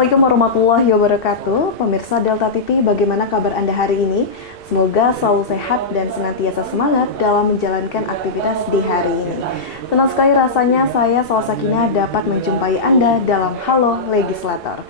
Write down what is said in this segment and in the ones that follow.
Assalamualaikum warahmatullahi wabarakatuh. Pemirsa Delta TV, bagaimana kabar Anda hari ini? Semoga selalu sehat dan senantiasa semangat dalam menjalankan aktivitas di hari ini. Senang sekali rasanya saya Salsakina dapat menjumpai Anda dalam Halo Legislator.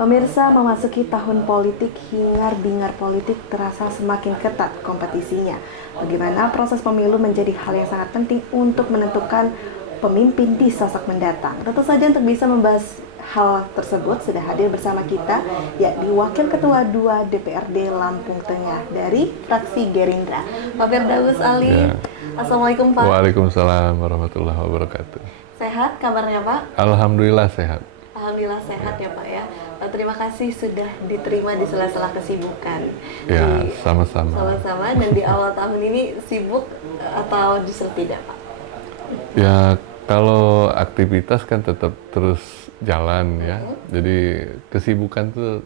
Pemirsa, memasuki tahun politik, hingar-bingar politik terasa semakin ketat kompetisinya. Bagaimana proses pemilu menjadi hal yang sangat penting untuk menentukan pemimpin di sosok mendatang. Tentu saja untuk bisa membahas hal tersebut sudah hadir bersama kita, yakni Wakil Ketua 2 DPRD Lampung Tengah dari fraksi Gerindra, Pak Firdaus Ali. Ya. Assalamualaikum Pak. Waalaikumsalam warahmatullahi wabarakatuh. Sehat kabarnya Pak? Alhamdulillah sehat. Alhamdulillah sehat ya Pak ya. Terima kasih sudah diterima di sela-sela kesibukan. Ya, sama-sama. Sama-sama, dan di awal tahun ini sibuk atau justru tidak Pak? Ya, kalau aktivitas kan tetap terus jalan ya. Jadi kesibukan tuh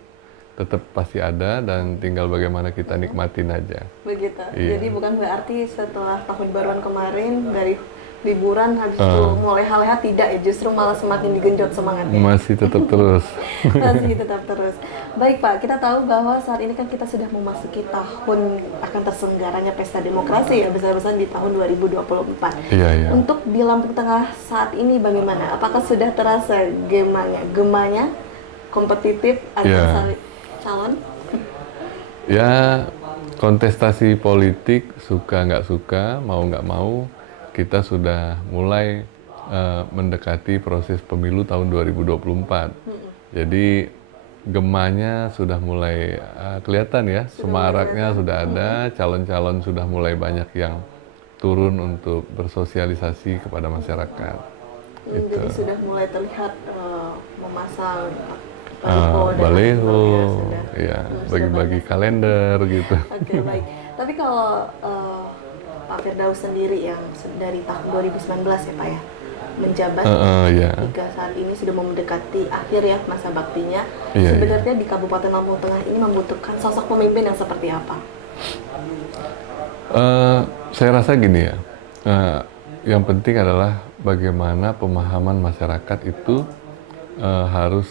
tetap pasti ada dan tinggal bagaimana kita nikmatin aja. Begitu. Iya. Jadi bukan berarti setelah tahun baruan kemarin dari liburan habis itu mulai hal-hal tidak ya, justru malah semakin digenjot semangatnya. Masih tetap terus. Masih tetap terus. Baik Pak, kita tahu bahwa saat ini kan kita sudah memasuki tahun akan terselenggaranya Pesta Demokrasi ya, besar-besaran di tahun 2024. Iya, iya. Untuk di Lampung Tengah saat ini bagaimana? Apakah sudah terasa gemanya kompetitif antara calon? Ya, kontestasi politik suka nggak suka, mau nggak mau, kita sudah mulai mendekati proses pemilu tahun 2024. Jadi gemanya sudah mulai kelihatan ya, semaraknya sudah ada, calon-calon sudah mulai banyak yang turun untuk bersosialisasi kepada masyarakat. Jadi sudah mulai terlihat memasang baliho, ya, bagi-bagi kalender gitu. Oke, baik. Tapi kalau Pak Firdaus sendiri yang dari tahun 2019 ya Pak ya, menjabat hingga saat ini sudah mendekati akhir ya masa baktinya. Sebenarnya di Kabupaten Lampung Tengah ini membutuhkan sosok pemimpin yang seperti apa? Saya rasa gini ya, yang penting adalah bagaimana pemahaman masyarakat itu harus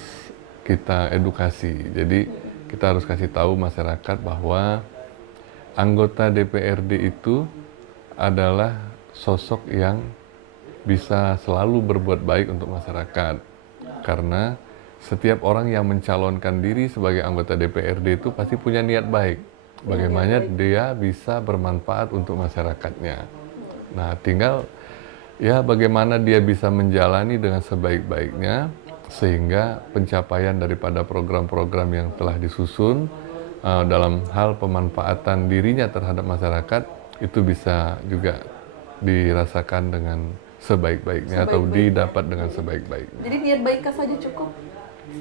kita edukasi. Jadi kita harus kasih tahu masyarakat bahwa anggota DPRD itu adalah sosok yang bisa selalu berbuat baik untuk masyarakat. Karena setiap orang yang mencalonkan diri sebagai anggota DPRD itu pasti punya niat baik. Bagaimana dia bisa bermanfaat untuk masyarakatnya. Nah, tinggal ya bagaimana dia bisa menjalani dengan sebaik-baiknya sehingga pencapaian daripada program-program yang telah disusun dalam hal pemanfaatan dirinya terhadap masyarakat itu bisa juga dirasakan dengan sebaik-baiknya atau didapat dengan sebaik-baiknya. Jadi niat baiknya saja cukup?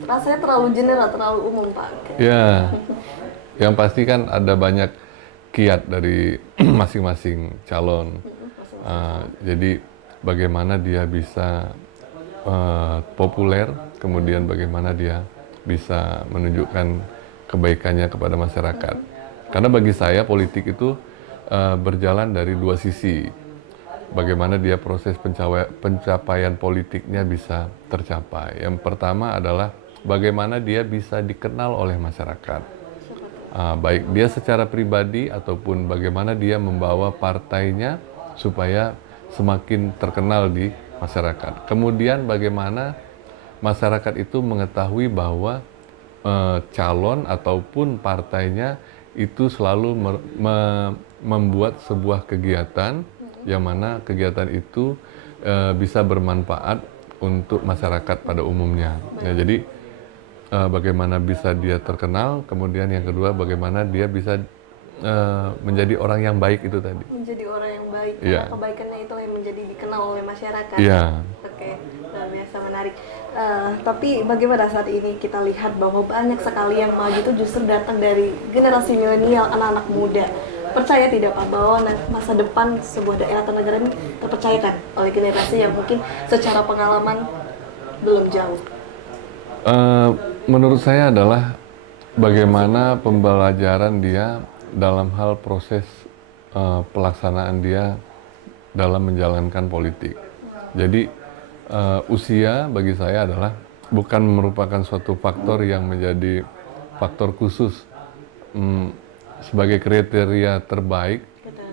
Rasanya terlalu general, terlalu umum Pak. Ya, yang pasti kan ada banyak kiat dari masing-masing calon. Jadi bagaimana dia bisa populer, kemudian bagaimana dia bisa menunjukkan kebaikannya kepada masyarakat. Karena bagi saya politik itu berjalan dari dua sisi. Bagaimana dia proses pencapaian politiknya bisa tercapai. Yang pertama adalah bagaimana dia bisa dikenal oleh masyarakat. Baik dia secara pribadi ataupun bagaimana dia membawa partainya supaya semakin terkenal di masyarakat. Kemudian bagaimana masyarakat itu mengetahui bahwa calon ataupun partainya itu selalu membuat sebuah kegiatan yang mana kegiatan itu bisa bermanfaat untuk masyarakat pada umumnya. Ya, jadi bagaimana bisa dia terkenal, kemudian yang kedua bagaimana dia bisa menjadi orang yang baik itu tadi. Menjadi orang yang baik, karena kebaikannya itulah yang menjadi dikenal oleh masyarakat. Iya. Oke, luar biasa menarik. Tapi bagaimana saat ini kita lihat bahwa banyak sekali yang maju itu justru datang dari generasi milenial, anak-anak muda. Percaya tidak Pak bahwa masa depan sebuah daerah atau negara ini terpercayakan oleh generasi yang mungkin secara pengalaman belum jauh? Menurut saya adalah bagaimana pembelajaran dia dalam hal proses pelaksanaan dia dalam menjalankan politik. Jadi usia bagi saya adalah bukan merupakan suatu faktor yang menjadi faktor khusus sebagai kriteria terbaik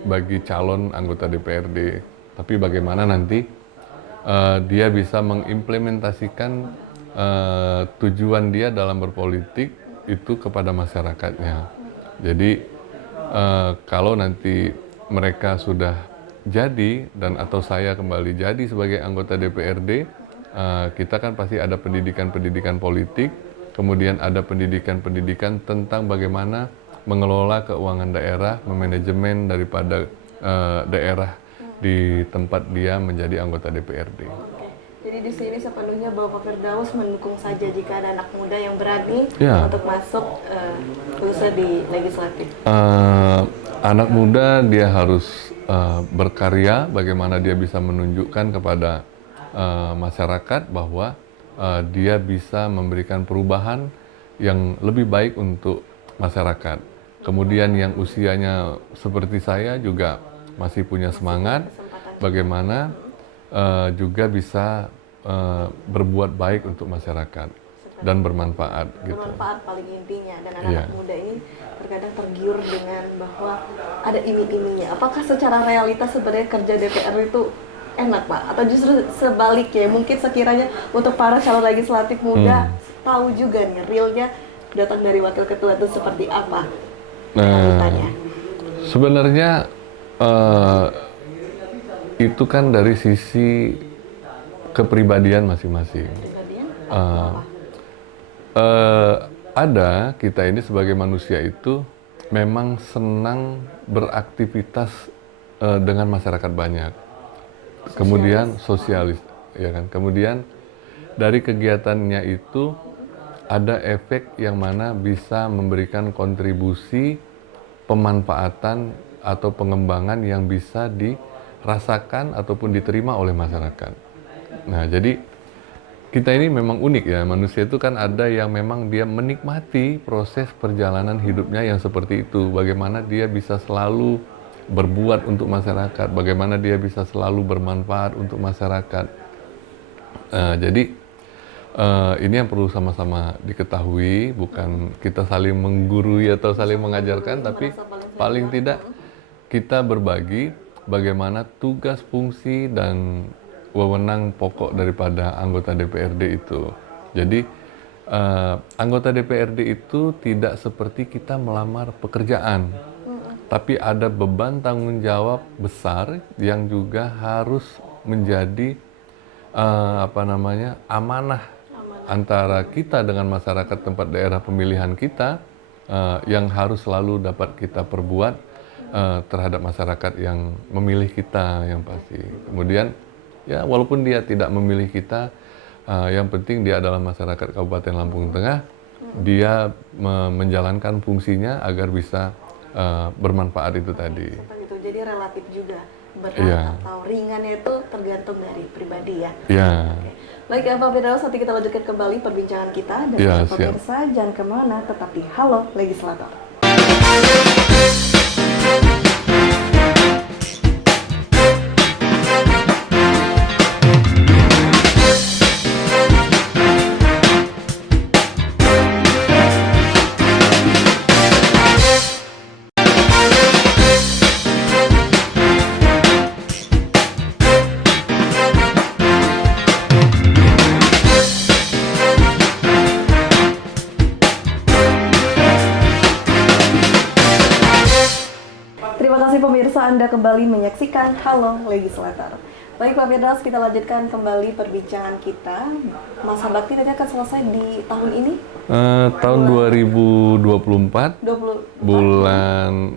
bagi calon anggota DPRD. Tapi bagaimana nanti dia bisa mengimplementasikan tujuan dia dalam berpolitik itu kepada masyarakatnya. Jadi kalau nanti mereka sudah jadi dan atau saya kembali jadi sebagai anggota DPRD, kita kan pasti ada pendidikan-pendidikan politik, kemudian ada pendidikan-pendidikan tentang bagaimana mengelola keuangan daerah, memanajemen daripada daerah di tempat dia menjadi anggota DPRD. Jadi di sini sepenuhnya Bapak Firdaus mendukung saja jika ada anak muda yang berani Ya. untuk masuk khususnya di legislatif. Anak muda dia harus berkarya, bagaimana dia bisa menunjukkan kepada masyarakat bahwa dia bisa memberikan perubahan yang lebih baik untuk masyarakat. Kemudian yang usianya seperti saya juga masih punya semangat, bagaimana juga bisa berbuat baik untuk masyarakat dan bermanfaat gitu. Bermanfaat paling intinya, dan anak-anak Iya. muda ini terkadang tergiur dengan bahwa ada iming-imingnya. Apakah secara realitas sebenarnya kerja DPR itu enak, Pak? Atau justru sebaliknya, mungkin sekiranya untuk para calon legislatif muda tahu juga nih realnya datang dari wakil ketua itu seperti apa realitanya? Sebenarnya itu kan dari sisi kepribadian masing-masing. Pribadian, Ada kita ini sebagai manusia itu memang senang beraktivitas dengan masyarakat banyak. Kemudian sosialis, ya kan. Kemudian dari kegiatannya itu ada efek yang mana bisa memberikan kontribusi pemanfaatan atau pengembangan yang bisa dirasakan ataupun diterima oleh masyarakat. Nah, jadi kita ini memang unik ya, manusia itu kan ada yang memang dia menikmati proses perjalanan hidupnya yang seperti itu. Bagaimana dia bisa selalu berbuat untuk masyarakat, bagaimana dia bisa selalu bermanfaat untuk masyarakat. Jadi ini yang perlu sama-sama diketahui, bukan kita saling menggurui atau saling mengajarkan, tapi paling tidak kita berbagi bagaimana tugas, fungsi, dan wewenang pokok daripada anggota DPRD itu. Jadi anggota DPRD itu tidak seperti kita melamar pekerjaan, tapi ada beban tanggung jawab besar yang juga harus menjadi amanah antara kita dengan masyarakat tempat daerah pemilihan kita yang harus selalu dapat kita perbuat terhadap masyarakat yang memilih kita yang pasti. Kemudian ya walaupun dia tidak memilih kita, yang penting dia adalah masyarakat Kabupaten Lampung Tengah, dia menjalankan fungsinya agar bisa bermanfaat itu tadi. Gitu. Jadi relatif juga berat Iya. atau ringannya itu tergantung dari pribadi ya. Ya. Baik, Pak Firdaus, nanti kita lanjutkan kembali perbincangan kita. Dan Ya, untuk siap. pemirsa, jangan kemana, tetap di Halo Legislator. Terima kasih pemirsa, Anda kembali menyaksikan Halo Legislator. Baik Pak Firdaus, kita lanjutkan kembali perbincangan kita. Masa bakti tadi akan selesai di tahun ini? Tahun 2024, 20 bulan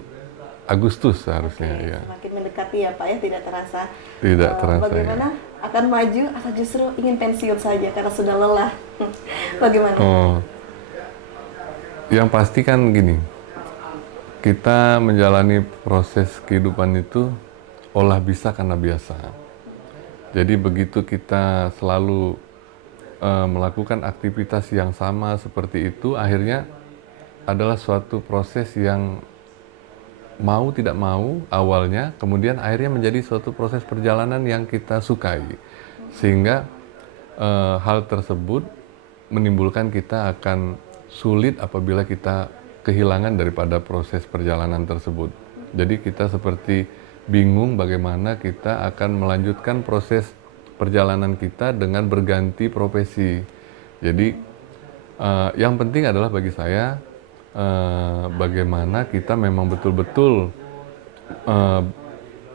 Agustus seharusnya ya. Semakin mendekati ya Pak ya, tidak terasa. Tidak terasa ya. Bagaimana? Akan maju atau justru ingin pensiun saja karena sudah lelah? Bagaimana? Yang pasti kan gini, kita menjalani proses kehidupan itu olah bisa karena biasa. Jadi begitu kita selalu melakukan aktivitas yang sama seperti itu, akhirnya adalah suatu proses yang mau tidak mau awalnya, kemudian akhirnya menjadi suatu proses perjalanan yang kita sukai. Sehingga hal tersebut menimbulkan kita akan sulit apabila kita kehilangan daripada proses perjalanan tersebut. Jadi kita seperti bingung bagaimana kita akan melanjutkan proses perjalanan kita dengan berganti profesi. Jadi yang penting adalah bagi saya bagaimana kita memang betul-betul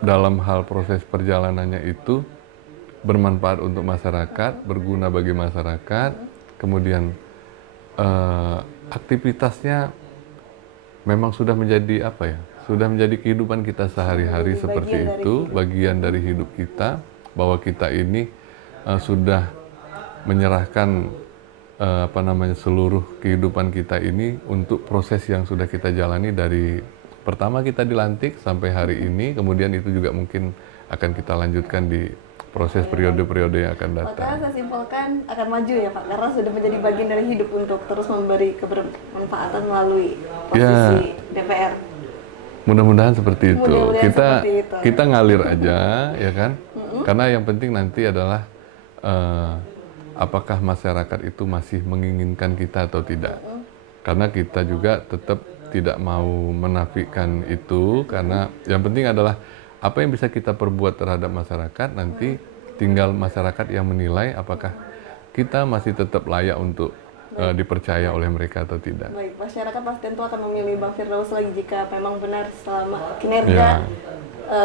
dalam hal proses perjalanannya itu bermanfaat untuk masyarakat, berguna bagi masyarakat, kemudian aktivitasnya memang sudah menjadi apa ya? Sudah menjadi kehidupan kita sehari-hari seperti itu, bagian dari hidup kita, bahwa kita ini sudah menyerahkan seluruh kehidupan kita ini untuk proses yang sudah kita jalani dari pertama kita dilantik sampai hari ini, kemudian itu juga mungkin akan kita lanjutkan di proses periode-periode yang akan datang. Maka saya simpulkan akan maju ya Pak, karena sudah menjadi bagian dari hidup untuk terus memberi kebermanfaatan melalui posisi DPR. Mudah-mudahan seperti itu. Mudah-mudahan Kita ngalir aja, ya kan? Karena yang penting nanti adalah apakah masyarakat itu masih menginginkan kita atau tidak. Karena kita juga tetap tidak mau menafikan itu, karena yang penting adalah apa yang bisa kita perbuat terhadap masyarakat, nanti tinggal masyarakat yang menilai apakah kita masih tetap layak untuk dipercaya oleh mereka atau tidak. Baik, masyarakat pasti tentu akan memilih Bang Firdaus lagi jika memang benar selama kinerja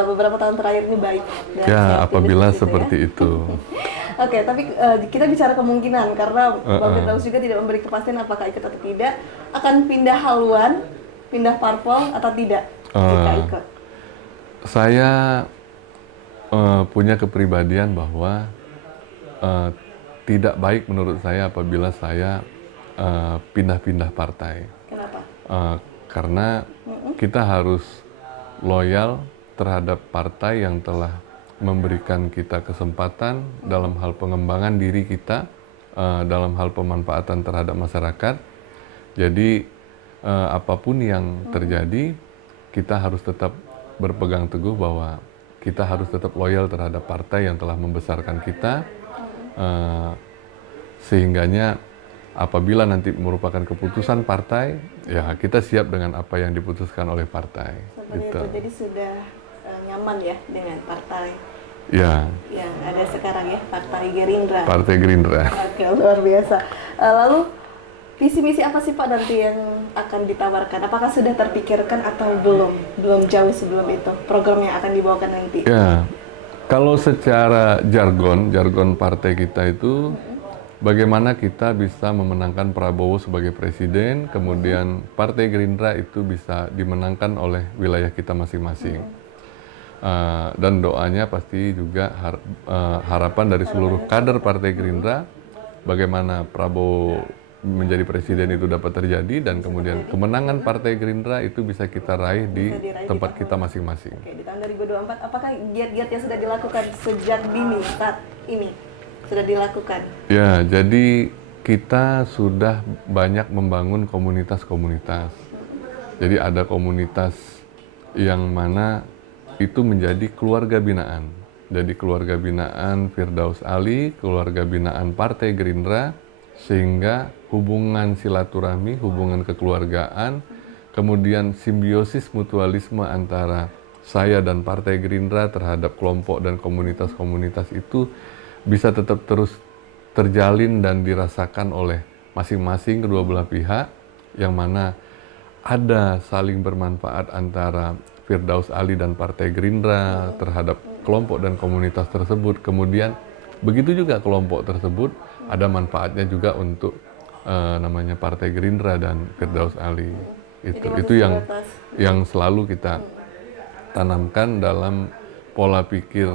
beberapa tahun terakhir ini baik. Ya, apabila seperti itu. Oke, tapi kita bicara kemungkinan, karena Bang Firdaus juga tidak memberi kepastian apakah ikut atau tidak, akan pindah haluan, pindah parpol atau tidak jika ikut. Saya punya kepribadian bahwa tidak baik menurut saya apabila saya pindah-pindah partai. Kenapa? Karena kita harus loyal terhadap partai yang telah memberikan kita kesempatan dalam hal pengembangan diri kita, dalam hal pemanfaatan terhadap masyarakat. Jadi apapun yang terjadi, kita harus tetap berpegang teguh bahwa kita harus tetap loyal terhadap partai yang telah membesarkan kita, sehingganya apabila nanti merupakan keputusan partai, ya kita siap dengan apa yang diputuskan oleh partai. Seperti gitu. itu, jadi sudah nyaman ya dengan partai Ya. yang ada sekarang ya, Partai Gerindra. Partai Gerindra. Oke, luar biasa. Lalu visi misi apa sih Pak nanti yang akan ditawarkan? Apakah sudah terpikirkan atau belum? Belum jauh sebelum itu program yang akan dibawakan nanti. Ya, kalau secara jargon partai kita itu bagaimana kita bisa memenangkan Prabowo sebagai presiden, kemudian Partai Gerindra itu bisa dimenangkan oleh wilayah kita masing-masing. Dan doanya pasti juga harapan dari seluruh kader Partai Gerindra bagaimana Prabowo menjadi presiden itu dapat terjadi, dan kemudian kemenangan Partai Gerindra itu bisa kita raih di tempat kita masing-masing. Oke, di tahun 2024 apakah giat-giat yang sudah dilakukan sejak dini saat ini sudah dilakukan? Ya, jadi kita sudah banyak membangun komunitas-komunitas. Jadi ada komunitas yang mana itu menjadi keluarga binaan. Jadi keluarga binaan Firdaus Ali, keluarga binaan Partai Gerindra, sehingga hubungan silaturahmi, hubungan kekeluargaan, kemudian simbiosis mutualisme antara saya dan Partai Gerindra terhadap kelompok dan komunitas-komunitas itu bisa tetap terus terjalin dan dirasakan oleh masing-masing kedua belah pihak, yang mana ada saling bermanfaat antara Firdaus Ali dan Partai Gerindra terhadap kelompok dan komunitas tersebut. Kemudian begitu juga kelompok tersebut ada manfaatnya juga untuk namanya Partai Gerindra dan Firdaus Ali. Itu yang selalu kita tanamkan dalam pola pikir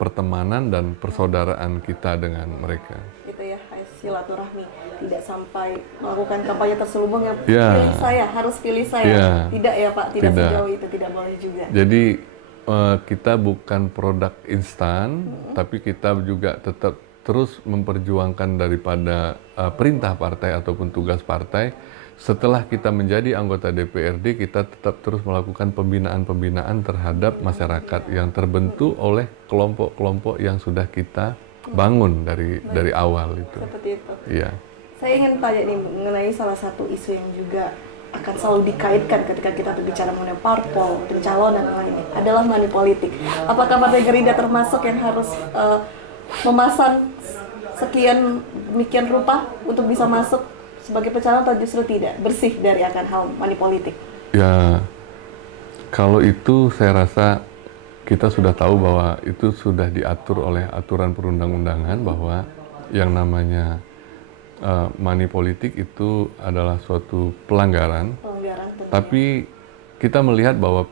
pertemanan dan persaudaraan kita dengan mereka. Itu ya, silaturahmi, tidak sampai melakukan kampanye terselubung yang Ya. pilih saya, harus pilih saya. Ya. Tidak ya Pak, tidak Tidak. sejauh itu, tidak boleh juga. Jadi kita bukan produk instan, tapi kita juga tetap terus memperjuangkan daripada perintah partai ataupun tugas partai. Setelah kita menjadi anggota DPRD, kita tetap terus melakukan pembinaan-pembinaan terhadap masyarakat yang terbentuk oleh kelompok-kelompok yang sudah kita bangun dari awal itu. Seperti itu. Iya. Saya ingin tanya nih mengenai salah satu isu yang juga akan selalu dikaitkan ketika kita berbicara mengenai parpol, pencalonan lainnya adalah money politik. Apakah Partai Gerindra termasuk yang harus memasang sekian demikian rupa untuk bisa masuk sebagai pencalon atau justru tidak bersih dari akan hal money politik? Ya, kalau itu saya rasa kita sudah tahu bahwa itu sudah diatur oleh aturan perundang-undangan bahwa yang namanya money politik itu adalah suatu pelanggaran. Tentunya. Tapi kita melihat bahwa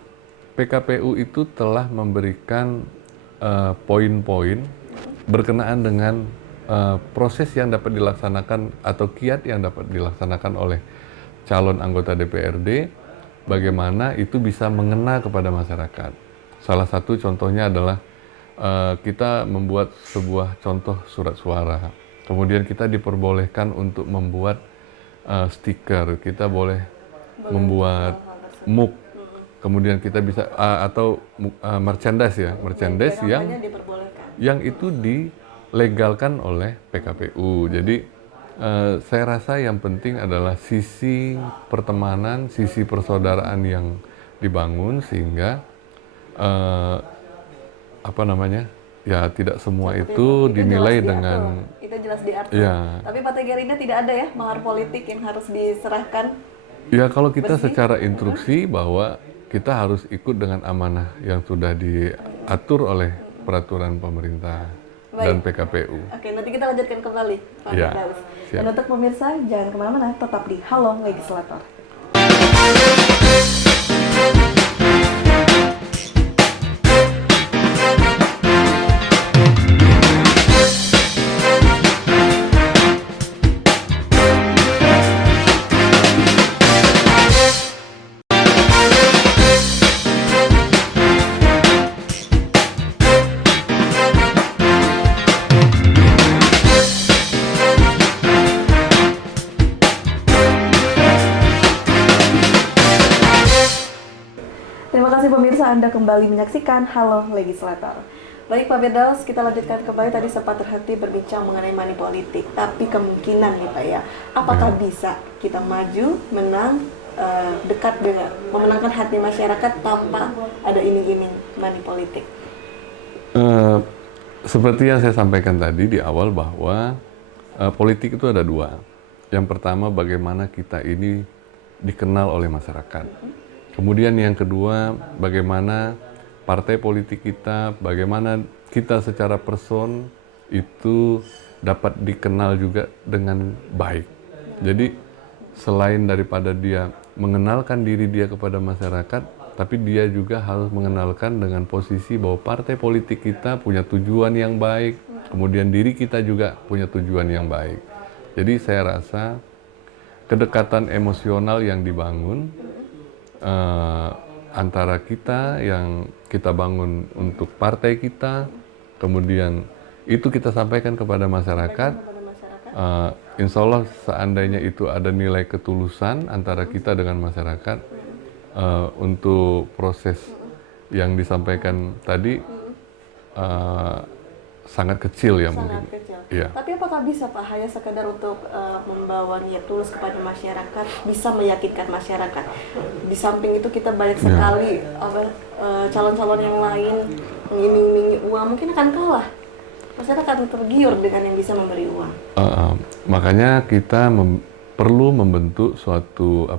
PKPU itu telah memberikan poin-poin berkenaan dengan proses yang dapat dilaksanakan atau kiat yang dapat dilaksanakan oleh calon anggota DPRD, bagaimana itu bisa mengena kepada masyarakat. Salah satu contohnya adalah kita membuat sebuah contoh surat suara. Kemudian kita diperbolehkan untuk membuat stiker, kita boleh membuat mug. Kemudian kita bisa atau merchandise ya, merchandise yang itu dilegalkan oleh PKPU. Jadi saya rasa yang penting adalah sisi pertemanan, sisi persaudaraan yang dibangun sehingga ya tidak semua itu dinilai dengan itu jelas diatur. Ya. Tapi Partai Gerindra tidak ada ya mahar politik yang harus diserahkan. Ya kalau kita secara instruksi bahwa kita harus ikut dengan amanah yang sudah diatur oleh peraturan pemerintah dan PKPU. Oke, nanti kita lanjutkan kembali, Pak Ya, Firdaus. siap. Dan untuk pemirsa, jangan kemana-mana, tetap di Halo Legislator. Terima kasih pemirsa, Anda kembali menyaksikan Halo Legislator. Baik Pak Firdaus, kita lanjutkan kembali. Tadi sempat terhenti berbincang mengenai money politik. Tapi kemungkinan nih Pak ya, apakah bisa kita maju, menang, dekat dengan memenangkan hati masyarakat tanpa ada iming-iming money politik? Seperti yang saya sampaikan tadi di awal bahwa politik itu ada dua. Yang pertama bagaimana kita ini dikenal oleh masyarakat. Kemudian yang kedua, bagaimana partai politik kita, bagaimana kita secara person itu dapat dikenal juga dengan baik. Jadi selain daripada dia mengenalkan diri dia kepada masyarakat, tapi dia juga harus mengenalkan dengan posisi bahwa partai politik kita punya tujuan yang baik, kemudian diri kita juga punya tujuan yang baik. Jadi saya rasa kedekatan emosional yang dibangun antara kita yang kita bangun untuk partai kita, kemudian itu kita sampaikan kepada masyarakat. Insya Allah seandainya itu ada nilai ketulusan antara kita dengan masyarakat untuk proses yang disampaikan tadi sangat kecil ya mungkin. Kecil. Ya. Tapi apakah bisa Pak hanya sekedar untuk membawa niat tulus kepada masyarakat, bisa meyakinkan masyarakat? Di samping itu kita banyak sekali calon-calon yang lain mengiming-imingi uang, mungkin akan kalah. Masyarakat akan tergiur dengan yang bisa memberi uang. Makanya kita perlu membentuk suatu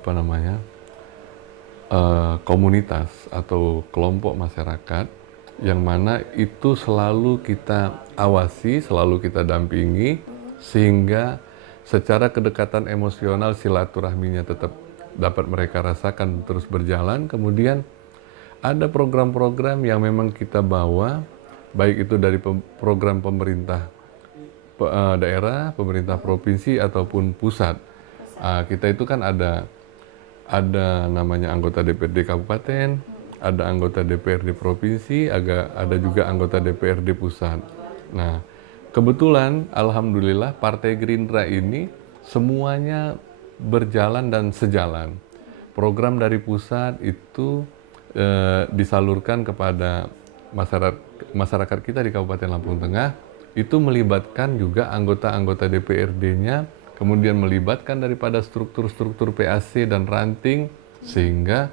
komunitas atau kelompok masyarakat yang mana itu selalu kita awasi, selalu kita dampingi, sehingga secara kedekatan emosional silaturahminya tetap dapat mereka rasakan terus berjalan. Kemudian ada program-program yang memang kita bawa, baik itu dari program pemerintah daerah, pemerintah provinsi ataupun pusat. Kita itu kan ada namanya anggota DPRD kabupaten, ada anggota DPRD provinsi, ada juga anggota DPRD pusat. Nah, kebetulan alhamdulillah Partai Gerindra ini semuanya berjalan dan sejalan. Program dari pusat itu disalurkan kepada masyarakat kita di Kabupaten Lampung Tengah, itu melibatkan juga anggota-anggota DPRD-nya kemudian melibatkan daripada struktur-struktur PAC dan ranting, sehingga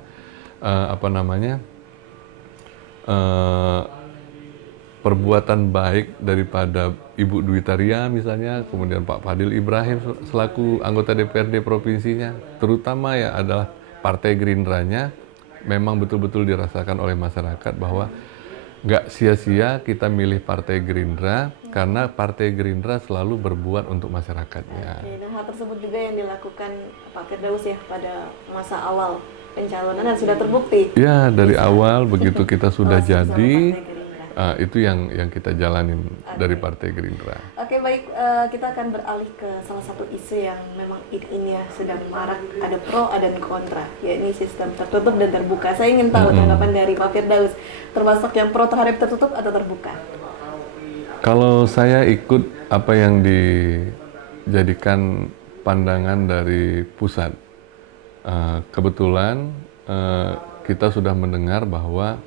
perbuatan baik daripada Ibu Dwi Taria misalnya, kemudian Pak Fadil Ibrahim selaku anggota DPRD provinsinya, terutama ya adalah Partai Gerindranya, memang betul-betul dirasakan oleh masyarakat bahwa nggak sia-sia kita milih Partai Gerindra, karena Partai Gerindra selalu berbuat untuk masyarakatnya. Oke, dan hal tersebut juga yang dilakukan Pak Firdaus ya pada masa awal pencalonan dan sudah terbukti. Ya, dari awal begitu kita sudah Masuk bersama jadi, Partai Gerindra. itu yang kita jalanin dari Partai Gerindra. Oke, baik, kita akan beralih ke salah satu isu yang memang ini ya sedang marak, ada pro, ada kontra, yakni sistem tertutup dan terbuka. Saya ingin tahu tanggapan dari Pak Firdaus, termasuk yang pro terhadap tertutup atau terbuka? Kalau saya ikut apa yang dijadikan pandangan dari pusat, kebetulan kita sudah mendengar bahwa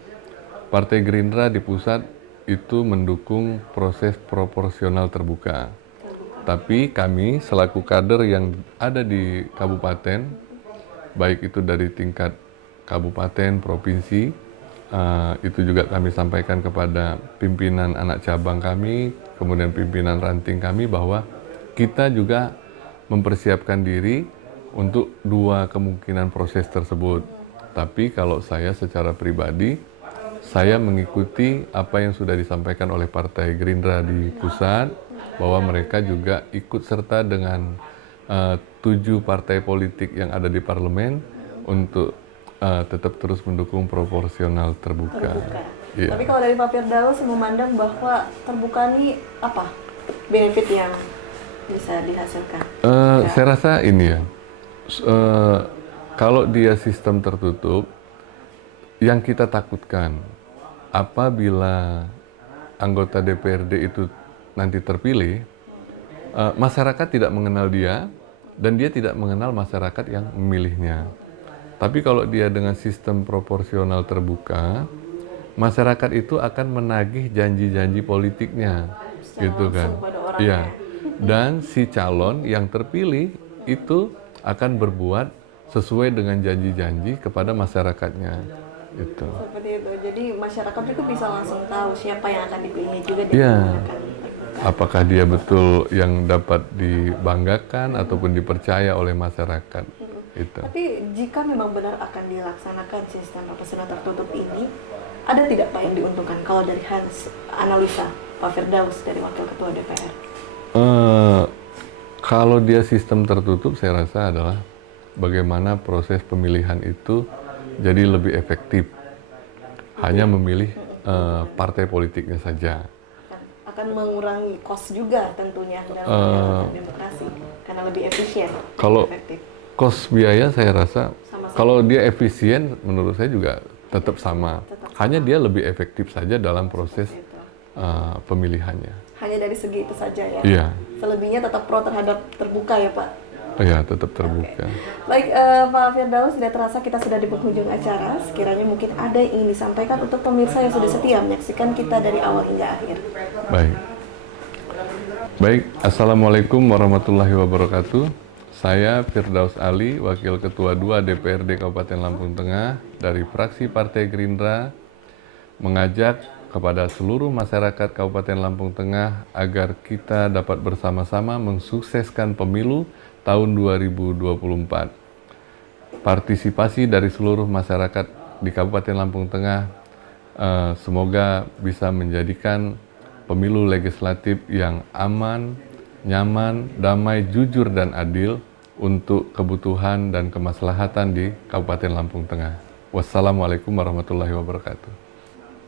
Partai Gerindra di pusat itu mendukung proses proporsional terbuka. Tapi kami selaku kader yang ada di kabupaten, baik itu dari tingkat kabupaten, provinsi, itu juga kami sampaikan kepada pimpinan anak cabang kami, kemudian pimpinan ranting kami, bahwa kita juga mempersiapkan diri untuk dua kemungkinan proses tersebut. Tapi kalau saya secara pribadi, saya mengikuti apa yang sudah disampaikan oleh Partai Gerindra di pusat, bahwa mereka juga ikut serta dengan 7 partai politik yang ada di parlemen untuk tetap terus mendukung proporsional terbuka. Iya. Tapi kalau dari Pak Firdaus memandang bahwa terbuka ini apa benefit yang bisa dihasilkan? Saya rasa ini ya, kalau dia sistem tertutup, yang kita takutkan apabila anggota DPRD itu nanti terpilih, masyarakat tidak mengenal dia dan dia tidak mengenal masyarakat yang memilihnya. Tapi kalau dia dengan sistem proporsional terbuka, masyarakat itu akan menagih janji-janji politiknya, gitu kan? Iya. Dan si calon yang terpilih itu akan berbuat sesuai dengan janji-janji kepada masyarakatnya. Gitu. Seperti itu. Jadi masyarakat itu bisa langsung tahu siapa yang akan dipilih juga. Iya. Apakah dia betul yang dapat dibanggakan ataupun dipercaya oleh masyarakat. Itu. Tapi jika memang benar akan dilaksanakan sistem proporsional tertutup ini, ada tidak Pak yang diuntungkan kalau dari analisa Pak Firdaus dari Wakil Ketua DPR? Kalau dia sistem tertutup, saya rasa adalah bagaimana proses pemilihan itu jadi lebih efektif. Hanya memilih partai politiknya saja. Akan mengurangi kos juga tentunya dalam menjalankan demokrasi, karena lebih efisien. Kalau efektif. Kos biaya saya rasa, Sama-sama. kalau dia efisien, menurut saya juga tetap sama. Hanya dia lebih efektif saja dalam proses pemilihannya. Hanya dari segi itu saja ya? Iya. Selebihnya tetap pro terhadap terbuka ya Pak? Iya, tetap terbuka. Baik, Pak Firdaus, tidak terasa kita sudah di penghujung acara. Sekiranya mungkin ada yang ingin disampaikan untuk pemirsa yang sudah setia menyaksikan kita dari awal hingga akhir. Baik, Assalamualaikum warahmatullahi wabarakatuh. Saya Firdaus Ali, Wakil Ketua 2 DPRD Kabupaten Lampung Tengah dari fraksi Partai Gerindra, mengajak kepada seluruh masyarakat Kabupaten Lampung Tengah agar kita dapat bersama-sama mensukseskan pemilu tahun 2024. Partisipasi dari seluruh masyarakat di Kabupaten Lampung Tengah semoga bisa menjadikan pemilu legislatif yang aman, nyaman, damai, jujur, dan adil untuk kebutuhan dan kemaslahatan di Kabupaten Lampung Tengah. Wassalamualaikum warahmatullahi wabarakatuh.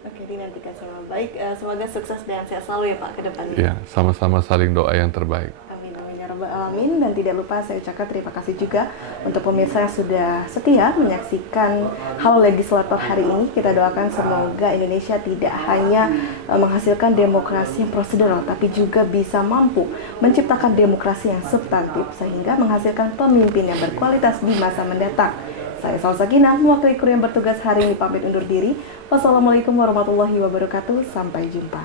Oke, dinantikan semua. Baik, semoga sukses dan sehat selalu ya Pak ke depannya. Ya, sama-sama saling doa yang terbaik. Amin, amin ya rabbal alamin. Dan tidak lupa saya ucapkan terima kasih juga untuk pemirsa yang sudah setia menyaksikan Halo Legislator hari ini. Kita doakan semoga Indonesia tidak hanya menghasilkan demokrasi yang prosedural, tapi juga bisa mampu menciptakan demokrasi yang substantif sehingga menghasilkan pemimpin yang berkualitas di masa mendatang. Saya Salsa Gina, mewakili kru yang bertugas hari ini pamit undur diri. Wassalamualaikum warahmatullahi wabarakatuh. Sampai jumpa.